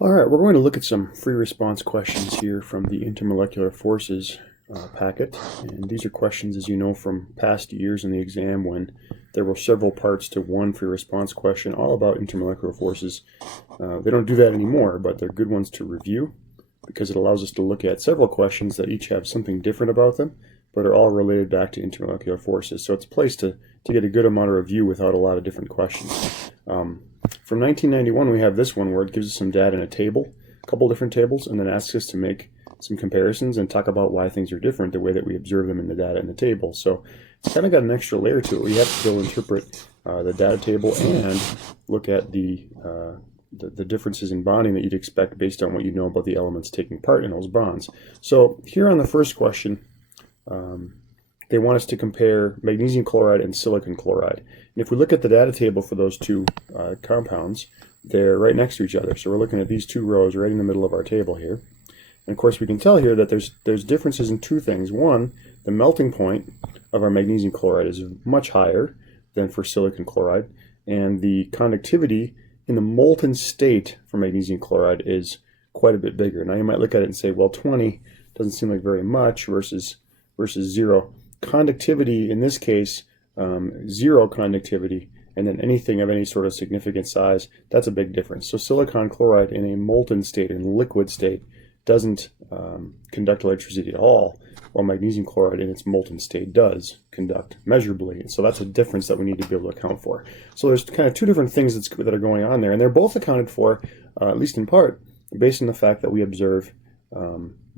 All right, we're going to look at some free response questions here from the intermolecular forces packet. And these are questions, as you know, from past years in the exam when there were several parts to one free response question all about intermolecular forces. They don't do that anymore, but they're good ones to review because it allows us to look at several questions that each have something different about them, but are all related back to intermolecular forces. So it's a place to get a good amount of review without a lot of different questions. From 1991, we have this one where it gives us some data in a table, a couple different tables, and then asks us to make some comparisons and talk about why things are different the way that we observe them in the data in the table. So it's kind of got an extra layer to it. We have to go interpret the data table and look at the differences in bonding that you'd expect based on what you know about the elements taking part in those bonds. So here on the first question, they want us to compare magnesium chloride and silicon chloride. And if we look at the data table for those two compounds, they're right next to each other. So we're looking at these two rows right in the middle of our table here. And of course we can tell here that there's differences in two things. One, the melting point of our magnesium chloride is much higher than for silicon chloride, and the conductivity in the molten state for magnesium chloride is quite a bit bigger. Now you might look at it and say, well, 20 doesn't seem like very much versus 0. Conductivity in this case, 0 conductivity, and then anything of any sort of significant size, that's a big difference. So silicon chloride in a molten state, in liquid state, doesn't conduct electricity at all, while magnesium chloride in its molten state does conduct measurably. And so that's a difference that we need to be able to account for. So there's kind of two different things that are going on there, and they're both accounted for, at least in part, based on the fact that we observe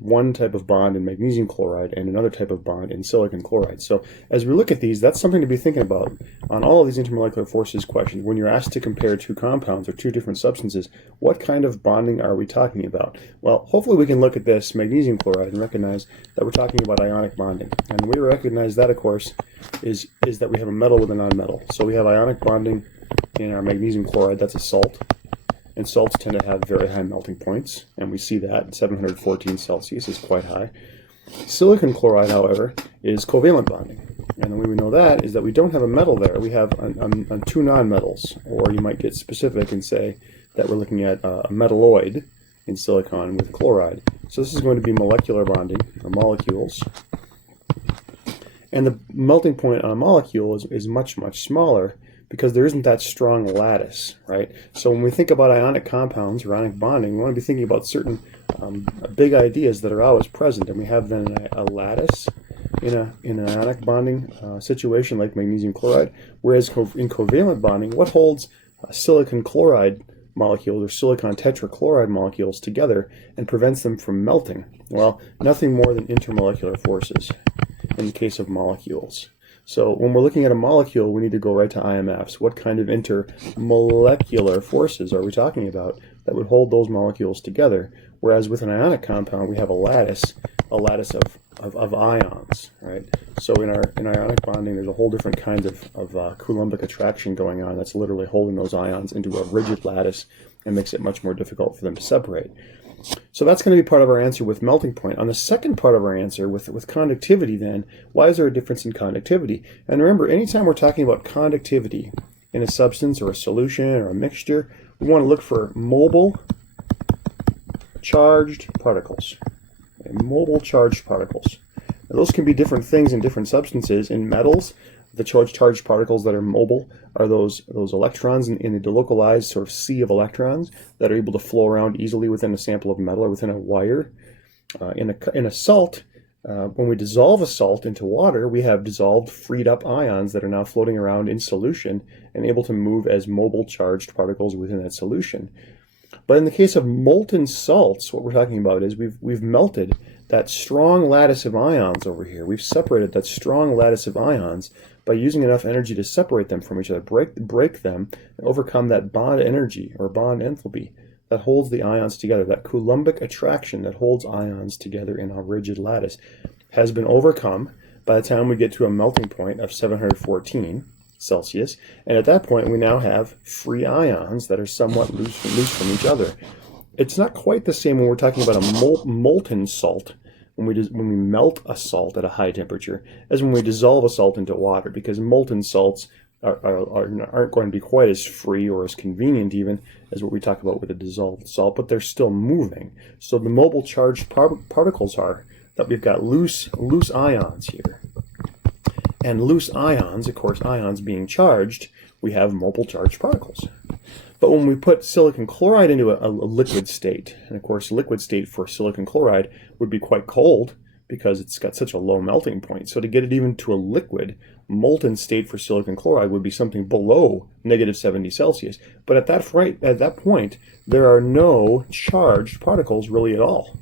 one type of bond in magnesium chloride and another type of bond in silicon chloride. So as we look at these, that's something to be thinking about on all of these intermolecular forces questions. When you're asked to compare two compounds or two different substances, what kind of bonding are we talking about? Well, hopefully we can look at this magnesium chloride and recognize that we're talking about ionic bonding. And the way we recognize that, of course, is that we have a metal with a nonmetal. So we have ionic bonding in our magnesium chloride. That's a salt. And salts tend to have very high melting points, and we see that 714 Celsius is quite high. Silicon chloride, however, is covalent bonding. And the way we know that is that we don't have a metal there. We have two nonmetals, or you might get specific and say that we're looking at a metalloid in silicon with chloride. So this is going to be molecular bonding, or molecules. And the melting point on a molecule is much, much smaller, because there isn't that strong lattice, right? So when we think about ionic compounds or ionic bonding, we want to be thinking about certain big ideas that are always present, and we have then a lattice in an ionic bonding situation like magnesium chloride, whereas in covalent bonding, what holds silicon chloride molecules or silicon tetrachloride molecules together and prevents them from melting? Well, nothing more than intermolecular forces in the case of molecules. So when we're looking at a molecule, we need to go right to IMFs. What kind of intermolecular forces are we talking about that would hold those molecules together? Whereas with an ionic compound, we have a lattice of ions, right? So in ionic bonding, there's a whole different kind of Coulombic attraction going on that's literally holding those ions into a rigid lattice and makes it much more difficult for them to separate. So that's going to be part of our answer with melting point. On the second part of our answer with conductivity then, why is there a difference in conductivity? And remember, anytime we're talking about conductivity in a substance or a solution or a mixture, we want to look for mobile charged particles. Okay, mobile charged particles. Now, those can be different things in different substances. In metals, the charged particles that are mobile are those electrons in the delocalized sort of sea of electrons that are able to flow around easily within a sample of metal or within a wire. In a salt, when we dissolve a salt into water, we have dissolved, freed up ions that are now floating around in solution and able to move as mobile charged particles within that solution. But in the case of molten salts, what we're talking about is we've melted that strong lattice of ions over here. We've separated that strong lattice of ions by using enough energy to separate them from each other, break them, and overcome that bond energy or bond enthalpy that holds the ions together. That Coulombic attraction that holds ions together in a rigid lattice has been overcome by the time we get to a melting point of 714 Celsius, and at that point we now have free ions that are somewhat loose from each other. It's not quite the same when we're talking about a molten salt, when we melt a salt at a high temperature, as when we dissolve a salt into water, because molten salts aren't going to be quite as free or as convenient even as what we talk about with a dissolved salt, but they're still moving. So the mobile charged particles are that we've got loose ions here. And loose ions, of course, ions being charged, we have mobile charged particles. But when we put silicon chloride into a liquid state, and of course liquid state for silicon chloride would be quite cold because it's got such a low melting point. So to get it even to a liquid, molten state for silicon chloride would be something below -70 Celsius. But at that point, there are no charged particles really at all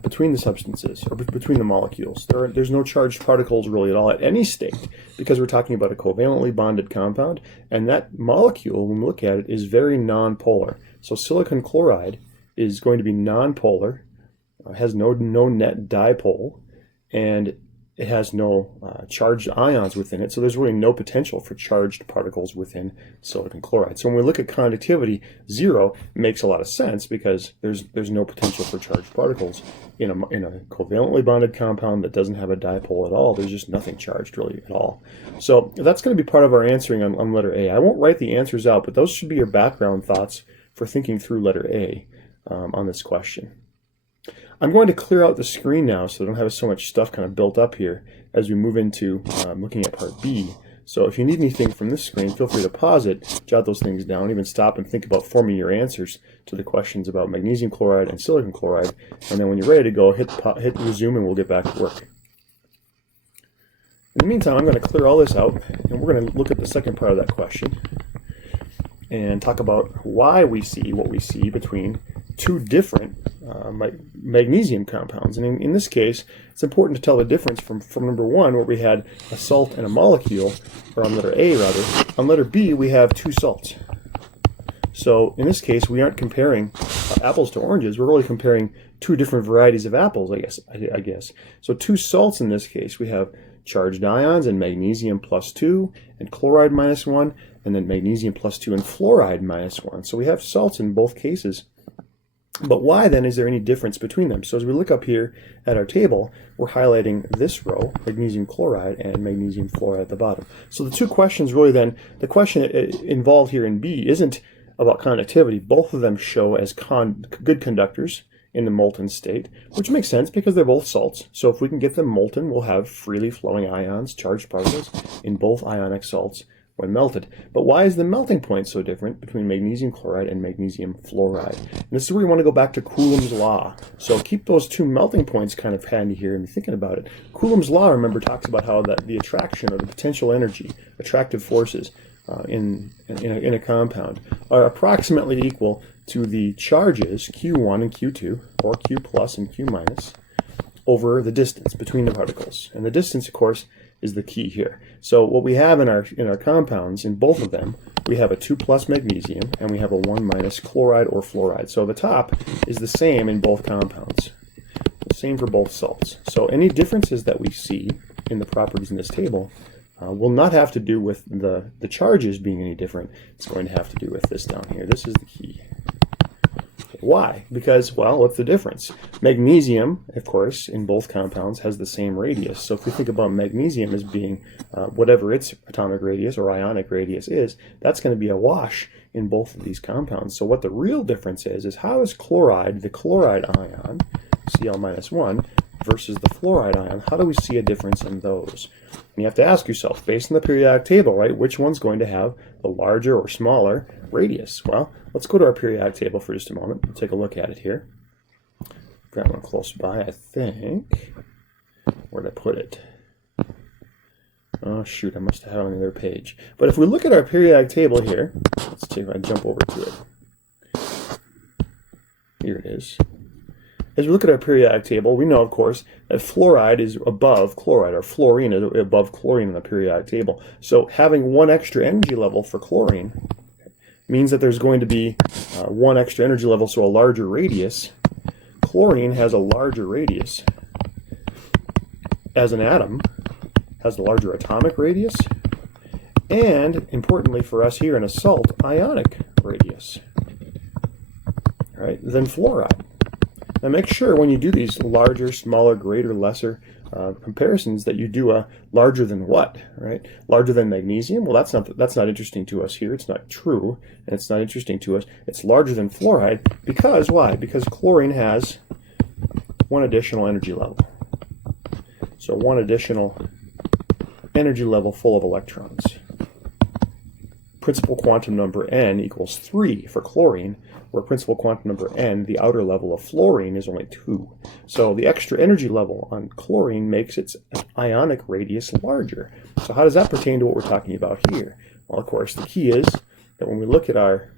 between the substances, or between the molecules. There's no charged particles really at all at any state, because we're talking about a covalently bonded compound, and that molecule, when we look at it, is very nonpolar. So silicon chloride is going to be nonpolar, has no net dipole, and it has no charged ions within it, so there's really no potential for charged particles within silicon chloride. So when we look at conductivity, 0 makes a lot of sense because there's no potential for charged particles in a covalently bonded compound that doesn't have a dipole at all. There's just nothing charged really at all. So that's going to be part of our answering on letter A. I won't write the answers out, but those should be your background thoughts for thinking through letter A on this question. I'm going to clear out the screen now so I don't have so much stuff kind of built up here as we move into looking at part B. So if you need anything from this screen, feel free to pause it, jot those things down, even stop and think about forming your answers to the questions about magnesium chloride and silicon chloride. And then when you're ready to go, hit resume and we'll get back to work. In the meantime, I'm going to clear all this out and we're going to look at the second part of that question and talk about why we see what we see between two different magnesium compounds. And in this case, it's important to tell the difference from number 1, where we had a salt and a molecule, or on letter A rather. On letter B, we have two salts. So in this case, we aren't comparing apples to oranges. We're really comparing two different varieties of apples, I guess. So two salts in this case. We have charged ions and magnesium +2 and chloride -1, and then magnesium +2 and fluoride -1. So we have salts in both cases. But why then is there any difference between them? So as we look up here at our table, we're highlighting this row, magnesium chloride and magnesium fluoride at the bottom. So the two questions really then, the question involved here in B isn't about conductivity. Both of them show as good conductors in the molten state, which makes sense because they're both salts. So if we can get them molten, we'll have freely flowing ions, charged particles, in both ionic salts when melted. But why is the melting point so different between magnesium chloride and magnesium fluoride? And this is where we want to go back to Coulomb's law. So keep those two melting points kind of handy here and thinking about it. Coulomb's law, remember, talks about how the attraction or the potential energy, attractive forces in a compound are approximately equal to the charges Q1 and Q2, or Q plus and Q minus, over the distance between the particles. And the distance, of course, is the key here. So what we have in our compounds, in both of them, we have a 2+ magnesium and we have a 1- chloride or fluoride. So the top is the same in both compounds. The same for both salts. So any differences that we see in the properties in this table will not have to do with the charges being any different. It's going to have to do with this down here. This is the key. Why? Because, well, what's the difference? Magnesium, of course, in both compounds has the same radius. So if we think about magnesium as being whatever its atomic radius or ionic radius is, that's going to be a wash in both of these compounds. So what the real difference is how is chloride, the chloride ion, Cl-1, versus the fluoride ion, how do we see a difference in those? And you have to ask yourself, based on the periodic table, right, which one's going to have the larger or smaller radius? Well, let's go to our periodic table for just a moment. We'll take a look at it here. Got one close by, I think. Where'd I put it? Oh, shoot, I must have had it on the other page. But if we look at our periodic table here, let's see if I jump over to it. Here it is. As we look at our periodic table, we know, of course, that fluoride is above chloride, or fluorine is above chlorine in the periodic table. So having one extra energy level for chlorine means that there's going to be one extra energy level, so a larger radius. Chlorine has a larger radius as an atom, has a larger atomic radius, and, importantly for us here in a salt, ionic radius, right, than fluoride. Now make sure when you do these larger, smaller, greater, lesser comparisons that you do a larger than what, right? Larger than magnesium? Well, that's not interesting to us here. It's not true, and it's not interesting to us. It's larger than fluoride because why? Because chlorine has one additional energy level. So one additional energy level full of electrons. Principal quantum number n equals 3 for chlorine, where principal quantum number n, the outer level of fluorine, is only 2. So the extra energy level on chlorine makes its ionic radius larger. So how does that pertain to what we're talking about here? Well, of course, the key is that when we look at our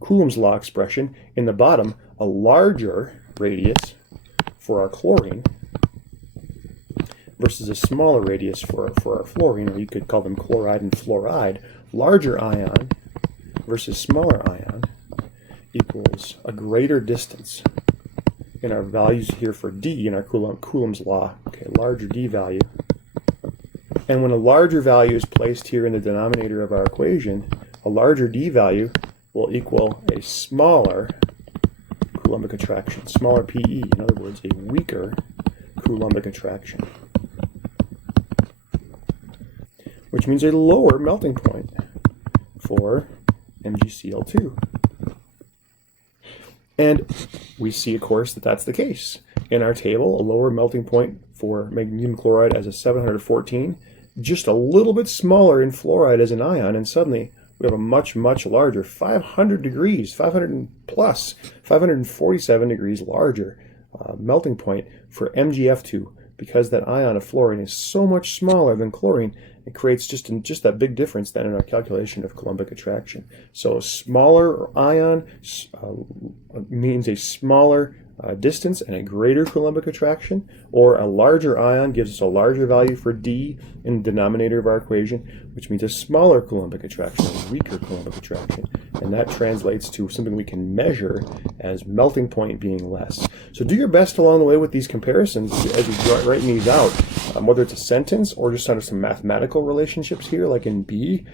Coulomb's law expression, in the bottom, a larger radius for our chlorine versus a smaller radius for our fluorine, or you could call them chloride and fluoride, larger ion versus smaller ion equals a greater distance in our values here for D in our Coulomb's law. Okay, larger D value. And when a larger value is placed here in the denominator of our equation, a larger D value will equal a smaller Coulombic attraction, smaller PE, in other words, a weaker Coulombic attraction, which means a lower melting point for MgCl2. And we see, of course, that that's the case. In our table, a lower melting point for magnesium chloride as a 714, just a little bit smaller in fluoride as an ion, and suddenly we have a much, much larger, 500 degrees, 500 plus, 547 degrees larger melting point for MgF2, because that ion of fluorine is so much smaller than chlorine. It creates just that big difference then in our calculation of Coulombic attraction. So a smaller ion means a smaller distance and a greater Coulombic attraction, or a larger ion gives us a larger value for D in the denominator of our equation, which means a smaller Coulombic attraction, a weaker Coulombic attraction, and that translates to something we can measure as melting point being less. So do your best along the way with these comparisons as you write these out, whether it's a sentence or just under some mathematical relationships here, like in B.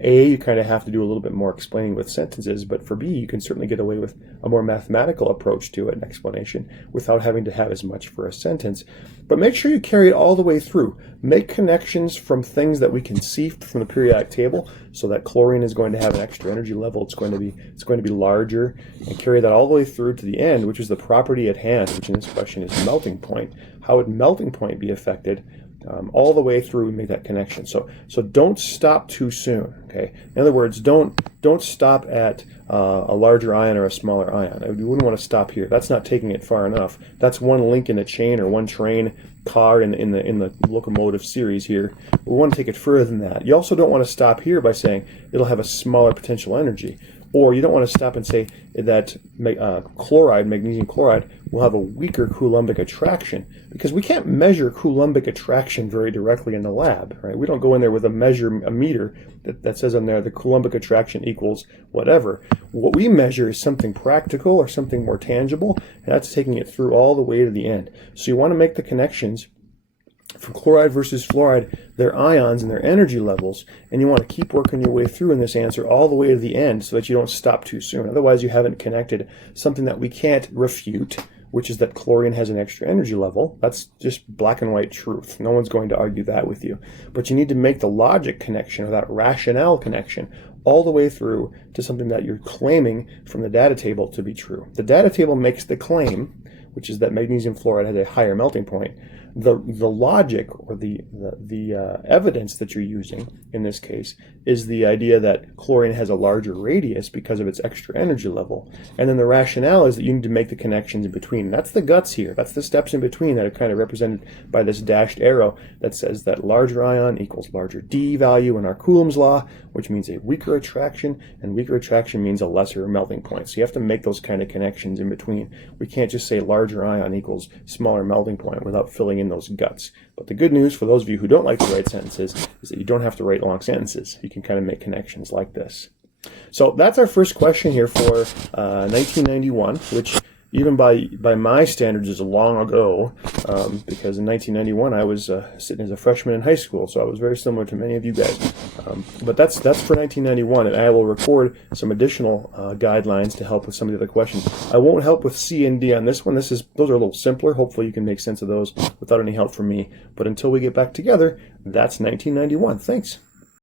A, you kind of have to do a little bit more explaining with sentences, but for B, you can certainly get away with a more mathematical approach to it, an explanation, without having to have as much for a sentence. But make sure you carry it all the way through. Make connections from things that we can see from the periodic table, so that chlorine is going to have an extra energy level. It's going to be larger, and carry that all the way through to the end, which is the property at hand, which in this question is melting point. How would melting point be affected? All the way through, make that connection. So don't stop too soon. Okay. In other words, don't stop at a larger ion or a smaller ion. You wouldn't want to stop here. That's not taking it far enough. That's one link in the chain, or one train car in the locomotive series here. We want to take it further than that. You also don't want to stop here by saying it'll have a smaller potential energy. Or you don't want to stop and say that chloride, magnesium chloride, will have a weaker Coulombic attraction, because we can't measure Coulombic attraction very directly in the lab, right? We don't go in there with a meter that says on there the Coulombic attraction equals whatever. What we measure is something practical or something more tangible, and that's taking it through all the way to the end. So you want to make the connections for chloride versus fluoride, their ions and their energy levels, and you want to keep working your way through in this answer all the way to the end so that you don't stop too soon. Otherwise, you haven't connected something that we can't refute, which is that chlorine has an extra energy level. That's just black and white truth. No one's going to argue that with you. But you need to make the logic connection, or that rationale connection, all the way through to something that you're claiming from the data table to be true. The data table makes the claim, which is that magnesium fluoride has a higher melting point. The logic, or the evidence that you're using in this case, is the idea that chlorine has a larger radius because of its extra energy level. And then the rationale is that you need to make the connections in between. That's the guts here. That's the steps in between that are kind of represented by this dashed arrow that says that larger ion equals larger D value in our Coulomb's law, which means a weaker attraction, and weaker attraction means a lesser melting point. So you have to make those kind of connections in between. We can't just say larger ion equals smaller melting point without filling in those guts. But the good news for those of you who don't like to write sentences is that you don't have to write long sentences. You can kind of make connections like this. So that's our first question here for 1991, which even by my standards, is long ago, because in 1991 I was sitting as a freshman in high school, so I was very similar to many of you guys. But that's for 1991, and I will record some additional guidelines to help with some of the other questions. I won't help with C and D on this one. Those are a little simpler. Hopefully you can make sense of those without any help from me. But until we get back together, that's 1991. Thanks.